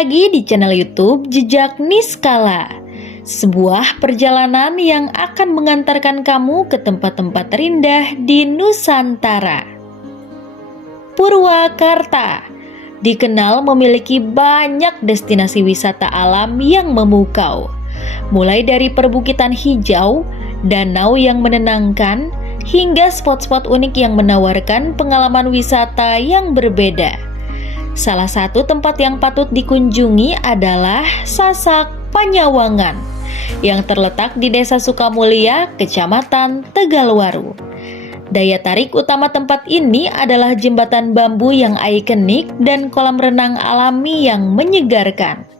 lagi di channel YouTube Jejak Niskala, sebuah perjalanan yang akan mengantarkan kamu ke tempat-tempat terindah di Nusantara. Purwakarta dikenal memiliki banyak destinasi wisata alam yang memukau, mulai dari perbukitan hijau, danau yang menenangkan, hingga spot-spot unik yang menawarkan pengalaman wisata yang berbeda. Salah satu tempat yang patut dikunjungi adalah Sasak Panyawangan yang terletak di Desa Sukamulya, Kecamatan Tegalwaru. Daya tarik utama tempat ini adalah jembatan bambu yang ikonik dan kolam renang alami yang menyegarkan.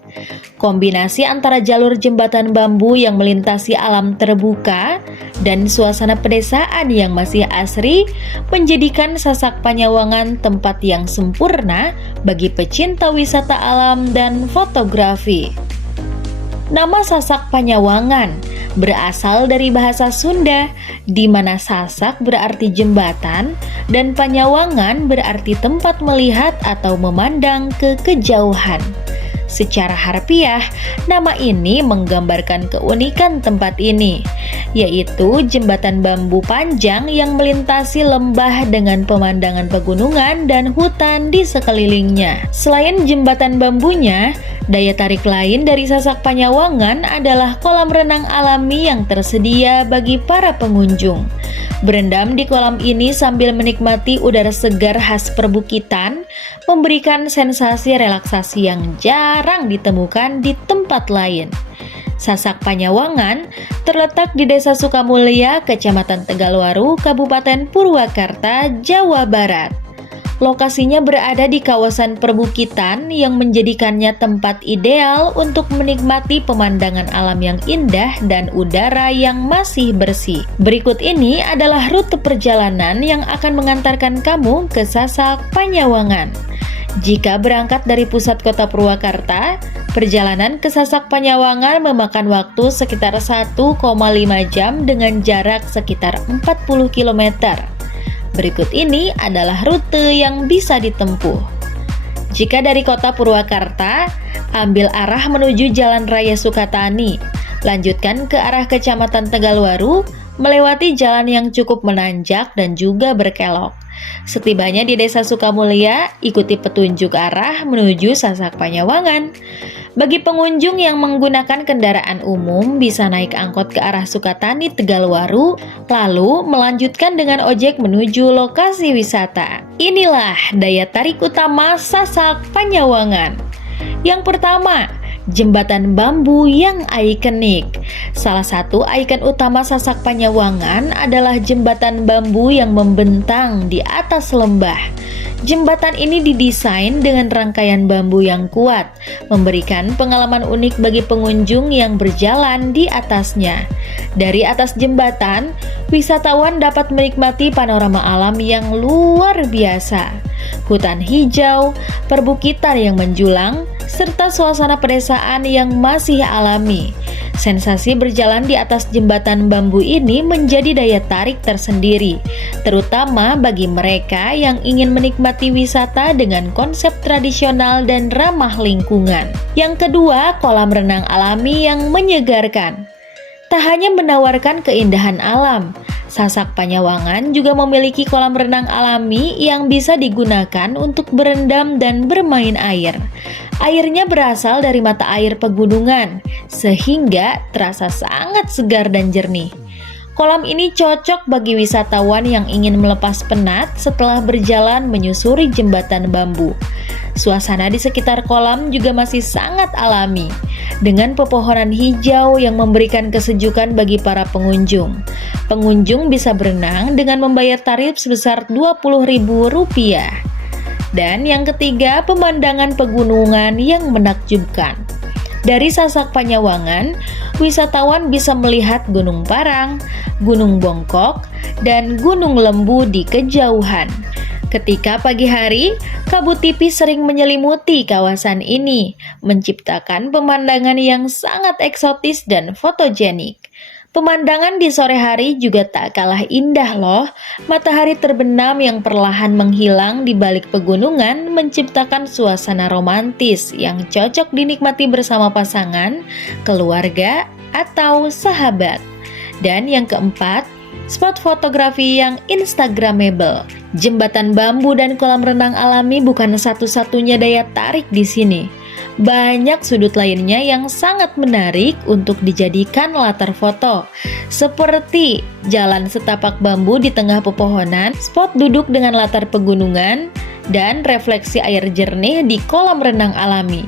Kombinasi antara jalur jembatan bambu yang melintasi alam terbuka dan suasana pedesaan yang masih asri menjadikan Sasak Panyawangan tempat yang sempurna bagi pecinta wisata alam dan fotografi. Nama Sasak Panyawangan berasal dari bahasa Sunda, di mana Sasak berarti jembatan dan Panyawangan berarti tempat melihat atau memandang ke kejauhan. Secara harfiah, nama ini menggambarkan keunikan tempat ini, yaitu jembatan bambu panjang yang melintasi lembah dengan pemandangan pegunungan dan hutan di sekelilingnya. Selain jembatan bambunya, daya tarik lain dari Sasak Panyawangan adalah kolam renang alami yang tersedia bagi para pengunjung. Berendam di kolam ini sambil menikmati udara segar khas perbukitan memberikan sensasi relaksasi yang jarang ditemukan di tempat lain. Sasak Panyawangan terletak di Desa Sukamulya, Kecamatan Tegalwaru, Kabupaten Purwakarta, Jawa Barat. Lokasinya berada di kawasan perbukitan yang menjadikannya tempat ideal untuk menikmati pemandangan alam yang indah dan udara yang masih bersih. Berikut ini adalah rute perjalanan yang akan mengantarkan kamu ke Sasak Panyawangan. Jika berangkat dari pusat kota Purwakarta, perjalanan ke Sasak Panyawangan memakan waktu sekitar 1,5 jam dengan jarak sekitar 40 km. Berikut ini adalah rute yang bisa ditempuh. Jika dari kota Purwakarta, ambil arah menuju Jalan Raya Sukatani, lanjutkan ke arah Kecamatan Tegalwaru, melewati jalan yang cukup menanjak dan juga berkelok. Setibanya di Desa Sukamulya, ikuti petunjuk arah menuju Sasak Panyawangan. Bagi pengunjung yang menggunakan kendaraan umum bisa naik angkot ke arah Sukatani Tegalwaru, lalu melanjutkan dengan ojek menuju lokasi wisata. Inilah daya tarik utama Sasak Panyawangan. Yang pertama, jembatan bambu yang ikonik. Salah satu ikon utama Sasak Panyawangan adalah jembatan bambu yang membentang di atas lembah. Jembatan ini didesain dengan rangkaian bambu yang kuat, memberikan pengalaman unik bagi pengunjung yang berjalan di atasnya. Dari atas jembatan, wisatawan dapat menikmati panorama alam yang luar biasa. Hutan hijau, perbukitan yang menjulang, serta suasana pedesaan yang masih alami. Sensasi berjalan di atas jembatan bambu ini menjadi daya tarik tersendiri, terutama bagi mereka yang ingin menikmati wisata dengan konsep tradisional dan ramah lingkungan. Yang kedua, kolam renang alami yang menyegarkan. Tak hanya menawarkan keindahan alam, Sasak Panyawangan juga memiliki kolam renang alami yang bisa digunakan untuk berendam dan bermain air. Airnya berasal dari mata air pegunungan, sehingga terasa sangat segar dan jernih. Kolam ini cocok bagi wisatawan yang ingin melepas penat setelah berjalan menyusuri jembatan bambu. Suasana di sekitar kolam juga masih sangat alami, dengan pepohonan hijau yang memberikan kesejukan bagi para pengunjung. Pengunjung bisa berenang dengan membayar tarif sebesar Rp20.000. Dan yang ketiga, pemandangan pegunungan yang menakjubkan. Dari Sasak Panyawangan, wisatawan bisa melihat Gunung Parang, Gunung Bongkok, dan Gunung Lembu di kejauhan. Ketika pagi hari, kabut tipis sering menyelimuti kawasan ini, menciptakan pemandangan yang sangat eksotis dan fotogenik. Pemandangan di sore hari juga tak kalah indah loh. Matahari terbenam yang perlahan menghilang di balik pegunungan menciptakan suasana romantis yang cocok dinikmati bersama pasangan, keluarga, atau sahabat. Dan yang keempat, spot fotografi yang instagramable. Jembatan bambu dan kolam renang alami bukan satu-satunya daya tarik di sini. Banyak sudut lainnya yang sangat menarik untuk dijadikan latar foto, seperti jalan setapak bambu di tengah pepohonan, spot duduk dengan latar pegunungan, dan refleksi air jernih di kolam renang alami.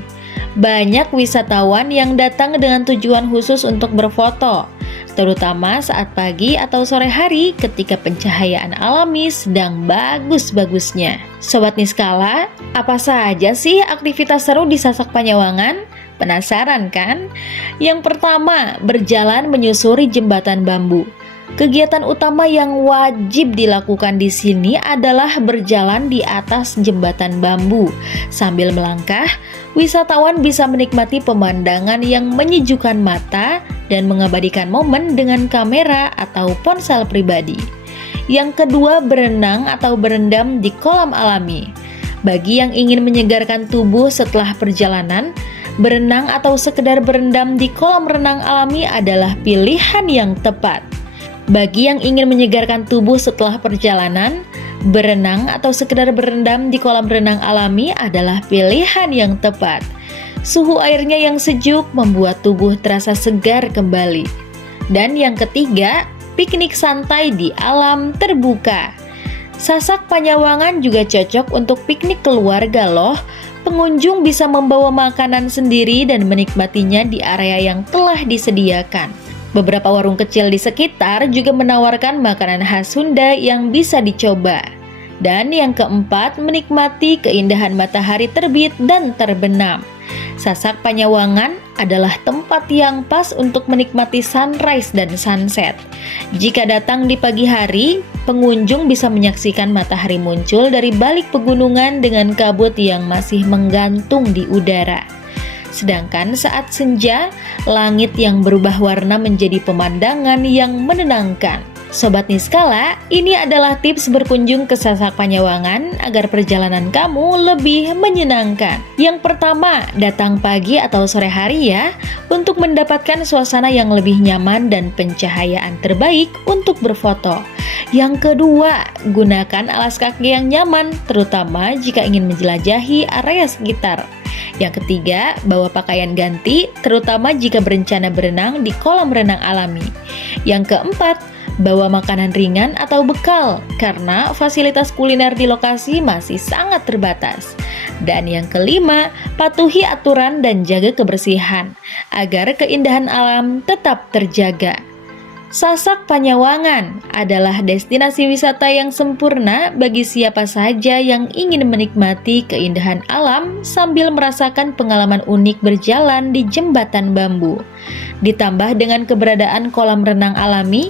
Banyak wisatawan yang datang dengan tujuan khusus untuk berfoto, terutama saat pagi atau sore hari ketika pencahayaan alami sedang bagus-bagusnya. Sobat Niskala, apa saja sih aktivitas seru di Sasak Panyawangan? Penasaran kan? Yang pertama, berjalan menyusuri jembatan bambu. Kegiatan utama yang wajib dilakukan di sini adalah berjalan di atas jembatan bambu. Sambil melangkah, wisatawan bisa menikmati pemandangan yang menyejukkan mata dan mengabadikan momen dengan kamera atau ponsel pribadi. Yang kedua, berenang atau berendam di kolam alami. Bagi yang ingin menyegarkan tubuh setelah perjalanan, berenang atau sekedar berendam di kolam renang alami adalah pilihan yang tepat. Bagi yang ingin menyegarkan tubuh setelah perjalanan, berenang atau sekedar berendam di kolam renang alami adalah pilihan yang tepat. Suhu airnya yang sejuk membuat tubuh terasa segar kembali. Dan yang ketiga, piknik santai di alam terbuka. Sasak Panyawangan juga cocok untuk piknik keluarga loh. Pengunjung bisa membawa makanan sendiri dan menikmatinya di area yang telah disediakan. Beberapa warung kecil di sekitar juga menawarkan makanan khas Sunda yang bisa dicoba. Dan yang keempat, menikmati keindahan matahari terbit dan terbenam. Sasak Panyawangan adalah tempat yang pas untuk menikmati sunrise dan sunset. Jika datang di pagi hari, pengunjung bisa menyaksikan matahari muncul dari balik pegunungan dengan kabut yang masih menggantung di udara. Sedangkan saat senja, langit yang berubah warna menjadi pemandangan yang menenangkan. Sobat Niskala, ini adalah tips berkunjung ke Sasak Panyawangan agar perjalanan kamu lebih menyenangkan. Yang pertama, datang pagi atau sore hari ya, untuk mendapatkan suasana yang lebih nyaman dan pencahayaan terbaik untuk berfoto. Yang kedua, gunakan alas kaki yang nyaman, terutama jika ingin menjelajahi area sekitar. Yang ketiga, bawa pakaian ganti, terutama jika berencana berenang di kolam renang alami. Yang keempat, bawa makanan ringan atau bekal, karena fasilitas kuliner di lokasi masih sangat terbatas. Dan yang kelima, patuhi aturan dan jaga kebersihan, agar keindahan alam tetap terjaga. Sasak Panyawangan adalah destinasi wisata yang sempurna bagi siapa saja yang ingin menikmati keindahan alam sambil merasakan pengalaman unik berjalan di jembatan bambu. Ditambah dengan keberadaan kolam renang alami,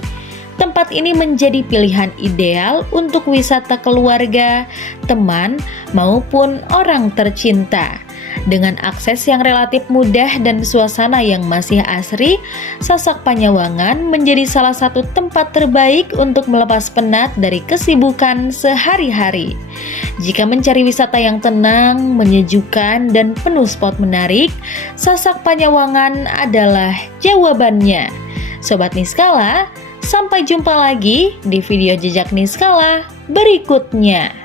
tempat ini menjadi pilihan ideal untuk wisata keluarga, teman, maupun orang tercinta. Dengan akses yang relatif mudah dan suasana yang masih asri, Sasak Panyawangan menjadi salah satu tempat terbaik untuk melepas penat dari kesibukan sehari-hari. Jika mencari wisata yang tenang, menyejukkan, dan penuh spot menarik, Sasak Panyawangan adalah jawabannya. Sobat Niskala, sampai jumpa lagi di video Jejak Niskala berikutnya.